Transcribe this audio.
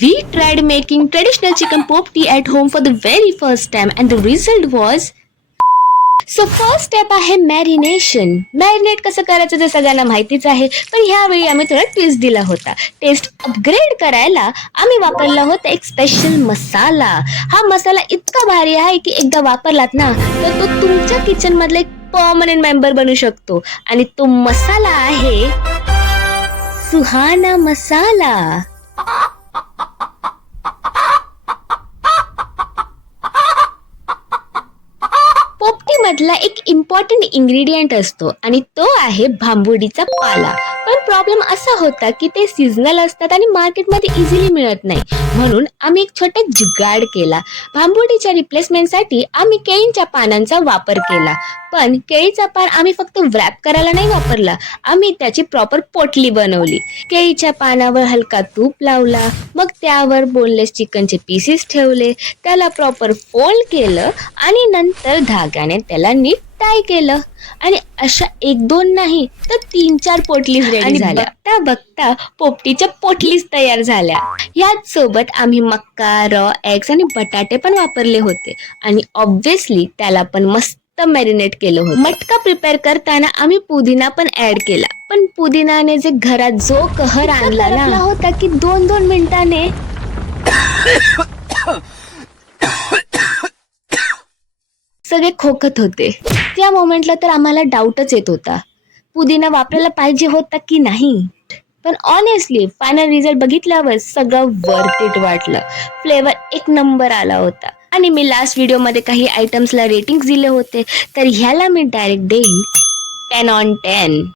We tried making traditional chicken popti at home for the very first time and the result was so first step आहे marination. Marinate कसं करायचं ते सगळ्यांना माहितीच आहे, पण ह्यावेळी आम्ही थोडा ट्विस्ट दिला होता. टेस्ट अपग्रेड करायला आम्ही वापरला होता एक स्पेशल मसाला. हा मसाला इतका भारी आहे की एकदा वापरलात ना तर तो तुमच्या किचन मधला एक परमनंट मेंबर बनू शकतो. आणि तो मसाला आहे सुहाना मसाला. पोपटी मधला एक इम्पॉर्टंट इंग्रेडियंट असतो आणि तो आहे भांबुडीचा पाला. पण प्रॉब्लेम असा होता की ते सीझनल असतात आणि मार्केटमध्ये इझिली मिळत नाही, म्हणून आम्ही एक छोटा जुगाड केला. भांबुडीच्या रिप्लेसमेंटसाठी आम्ही केळीच्या पानांचा वापर केला. पण केळीचा पान आम्ही फक्त व्रॅप करायला नाही वापरला, आम्ही त्याची प्रॉपर पोटली बनवली. केळीच्या पानावर हलका तूप लावला, मग त्यावर बोनलेस चिकनचे पीसेस ठेवले, त्याला प्रॉपर फोल्ड केलं आणि नंतर धाग्याने त्याला नीट टाय केलं. आणि अशा 1-2 नाही तर 3-4 पोटलीज रेडी झाल्या. बघता बघता पोपटीच्या पोटलीज तयार झाल्या. याच सोबत आम्ही मक्का, रॉ एग्स आणि बटाटे पण वापरले होते आणि ऑब्व्हियसली त्याला पण मस्त मॅरिनेट केलं होतं. मटका प्रिपेअर करताना आम्ही पुदिना पण ऍड केला, पण पुदिनाने जे घरात जो कहर आणला होता की 2-2 मिनिटाने सगळे खोकत होते. त्या मोमेंटला तर आम्हाला डाऊटच येत होता, पुदिना वापरायला पाहिजे होता की नाही. पण ऑनेस्टली फायनल रिझल्ट बघितल्यावर सगळं वर्थ इट वाटलं. फ्लेवर एक नंबर आला होता. आणि मी लास्ट व्हिडिओमध्ये काही आयटम्सला रेटिंग्स दिले होते, तर ह्याला मी डायरेक्ट देईन 10 on 10.